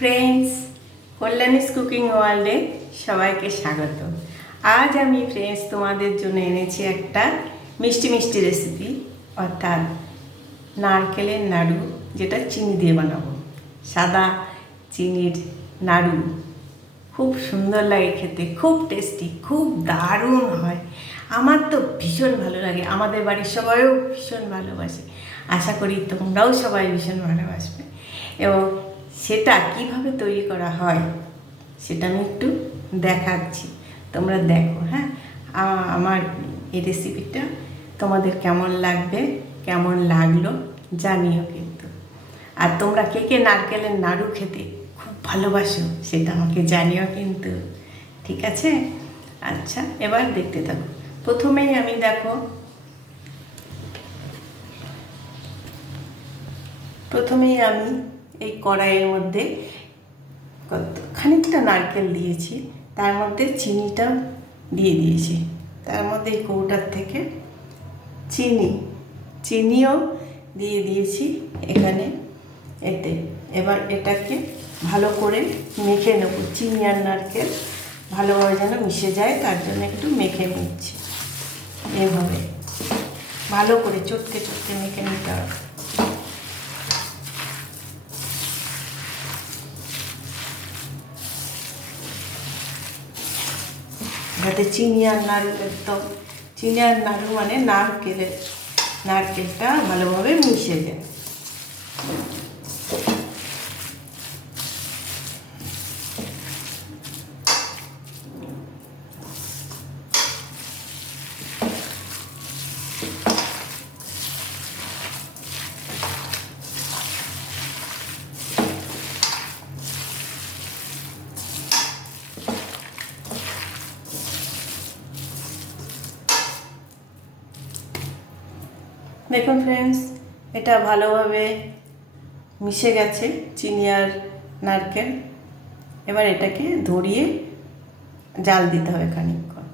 Friends, কল্যাণীস cooking ওয়ার্ল্ডে সবাইকে স্বাগত। আজ আমি ফ্রেন্ডস তোমাদের জন্য এনেছি একটা মিষ্টি মিষ্টি রেসিপি, অর্থাৎ নারকেলের নাড়ু, যেটা চিনি দিয়ে বানাবো। সাদা চিনির নাড়ু খুব সুন্দর লাগে খেতে, খুব টেস্টি, খুব দারুণ হয়। আমার তো ভীষণ ভালো লাগে, আমাদের বাড়ির সবাইও ভীষণ ভালোবাসে। আশা করি তোমরাও সবাই ভীষণ ভালোবাসবে। এবং সেটা কিভাবে তৈরি করা হয় সেটা আমি একটু দেখাচ্ছি, তোমরা দেখো। হ্যাঁ, আমার এই রেসিপিটা তোমাদের কেমন লাগবে, কেমন লাগলো জানিও কিন্তু। আর তোমরা কে কে নারকেলের নাড়ু খেতে খুব ভালোবাসো সেটা আমাকে জানিও কিন্তু, ঠিক আছে? আচ্ছা, এবার দেখতে থাকো। প্রথমেই আমি এই কড়াইয়ের মধ্যে খানিকটা নারকেল দিয়েছি, তার মধ্যে চিনিটা দিয়ে দিয়েছি, তার মধ্যে এই কৌটার থেকে চিনিও দিয়ে দিয়েছি এখানে এতে। এবার এটাকে ভালো করে মেখে নেব। চিনি আর নারকেল ভালোভাবে যেন মিশে যায়, তার জন্য একটু মেখে নিচ্ছি। এভাবে ভালো করে চটকে চটকে মেখে নিতে হবে। যাতে চিনি আর নাড়ু মানে নারকেলটা ভালোভাবে মিশে যায়। দেখুন ফ্রেন্ডস, এটা ভালোভাবে মিশে গেছে চিনি আর নারকেল। এবার এটাকে ধরিয়ে জাল দিতে হবে খানিকক্ষণ,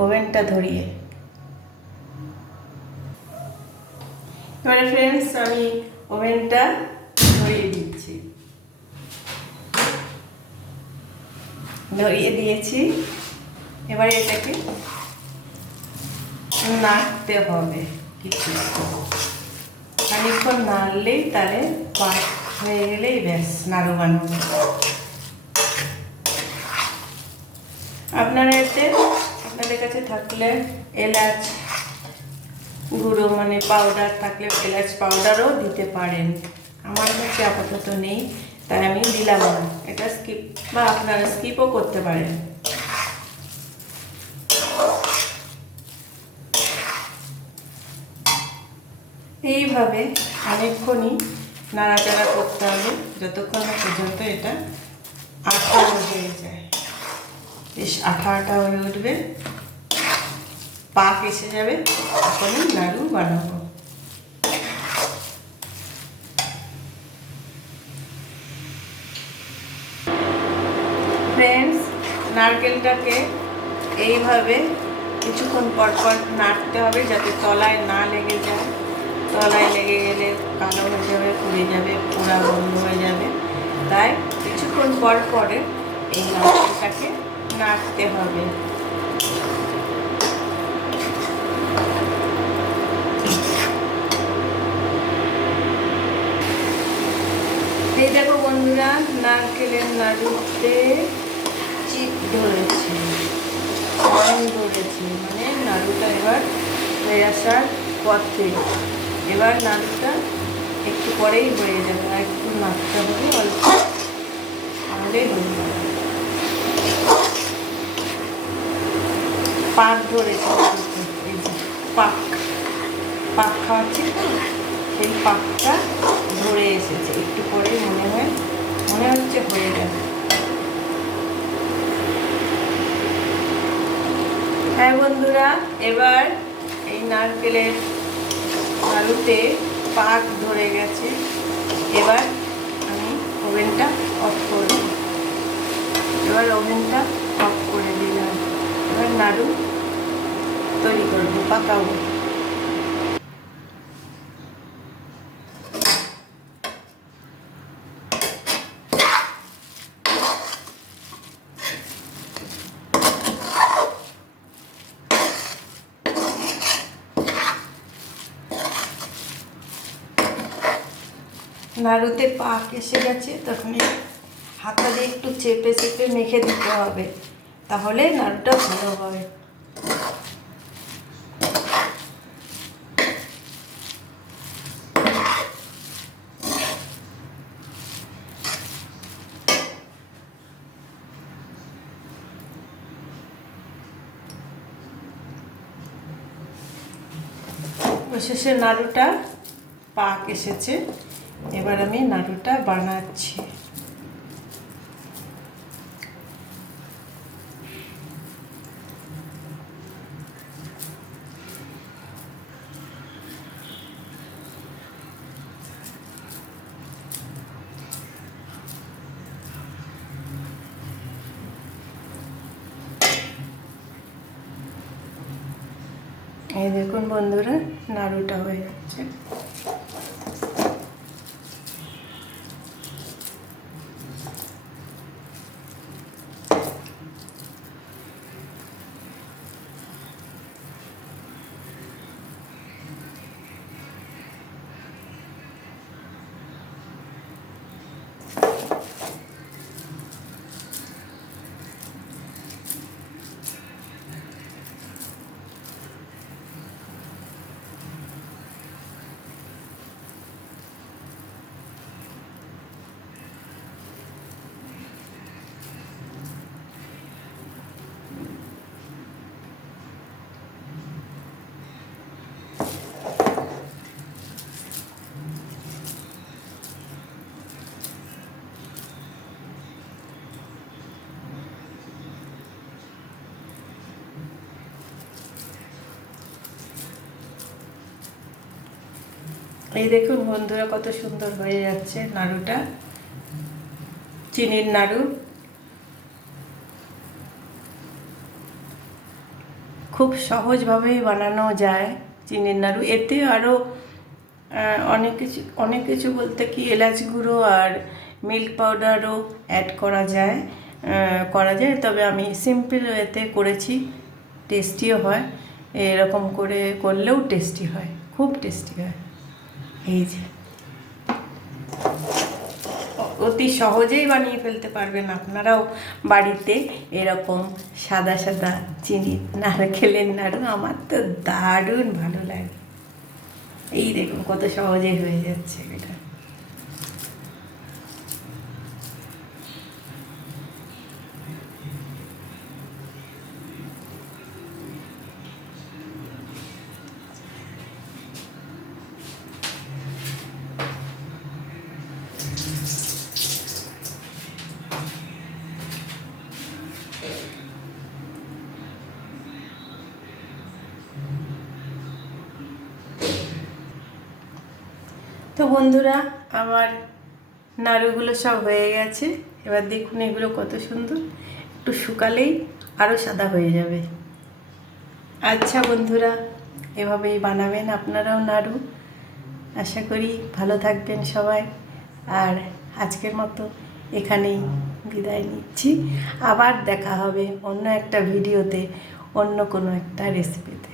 ওভেনটা ধরিয়ে। এবারে ফ্রেন্ডস আমি ওভেনটা ধরিয়ে দিয়েছি। এবারে এটাকে নাড়তে হবে কিছু, খানিকক্ষণ নাড়লেই তাহলে পাক হয়ে গেলেই ব্যাস নাড়ু বানাবো। আপনাদের কাছে থাকলে এলাচ গুঁড়ো মানে পাউডার থাকলে এলাচ পাউডারও দিতে পারেন। আমার কাছে আপাতত নেই, তাই আমি দিলাম না। এটা স্কিপ বা আপনারা স্কিপও করতে পারেন। এইভাবে অনেকক্ষণই নাড়াচাড়া করতে হবে, যতক্ষণ না পর্যন্ত এটা আঠা হয়ে যায়। বেশ আঠা হয়ে উঠবে, পাক এসে যাবে, তখনই নাড়ু বানাবো। ফ্রেন্ডস, নারকেলটাকে এইভাবে কিছুক্ষণ পর পর নাড়তে হবে, যাতে তলায় না লেগে যায়। তলায় লেগে গেলে কালো হয়ে যাবে, পুড়ে যাবে, পোড়া বন্ধ হয়ে যাবে। তাই কিছুক্ষণ পর পরে এই নারকেলটাকে নাড়তে হবে। এই দেখো বন্ধুরা, নারকেলের নাড়ুতে চিট ধরেছে, মানে নাড়ুটা এবার হয়ে আসার পথে। এবার নাড়ুটা একটু পরেই হয়ে যাবে, আর একটু নাড়তে হবে, অল্প তাহলে হয়ে যাবে। পাক ধরেছে, এই যে পাক খাওয়াচ্ছি তো, সেই পাকটা ধরে এসেছে। একটু পরেই মনে হচ্ছে হয়ে যাবে। হ্যাঁ বন্ধুরা, এবার এই নারকেলের নাড়ুতে পাক ধরে গেছে। এবার আমি ওভেনটা অফ করে দিলাম। এবার নাড়ু তৈরি করবো, পাকাবো। নাড়ুতে পাক এসে গেছে, তখন হাতা দিয়ে একটু চেপে চেপে মেখে দিতে হবে, তাহলে নাড়ুটা ভালো হয়। অবশেষে নাড়ুটা পাক এসেছে, এবার আমি নাড়ুটা বানাচ্ছি। এই দেখুন বন্ধুরা, নাড়ুটা হয়ে যাচ্ছে। এই দেখুন বন্ধুরা, কত সুন্দর হয়ে যাচ্ছে নাড়ুটা, চিনির নাড়ু। খুব সহজভাবেই বানানো যায় চিনির নাড়ু। এতে আরও অনেক কিছু বলতে কি এলাচ গুঁড়ো আর মিল্ক পাউডারও অ্যাড করা যায়, তবে আমি সিম্পল ওয়েতে করেছি, টেস্টিও হয়। এরকম করে করলেও টেস্টি হয়, খুব টেস্টি হয়। এই যে অতি সহজেই বানিয়ে ফেলতে পারবেন আপনারাও বাড়িতে এরকম সাদা সাদা চিনি নারকেলের নাড়ু। আমার তো দারুণ ভালো লাগে। এই দেখুন কত সহজেই হয়ে যাচ্ছে এটা। তো বন্ধুরা, আমার নাড়ুগুলো সব হয়ে গেছে। এবার দেখুন এগুলো কত সুন্দর, একটু শুকালেই আরও সাদা হয়ে যাবে। আচ্ছা বন্ধুরা, এভাবেই বানাবেন আপনারাও নাড়ু। আশা করি ভালো থাকবেন সবাই। আর আজকের মতো এখানেই বিদায় নিচ্ছি। আবার দেখা হবে অন্য একটা ভিডিওতে, অন্য কোনো একটা রেসিপিতে।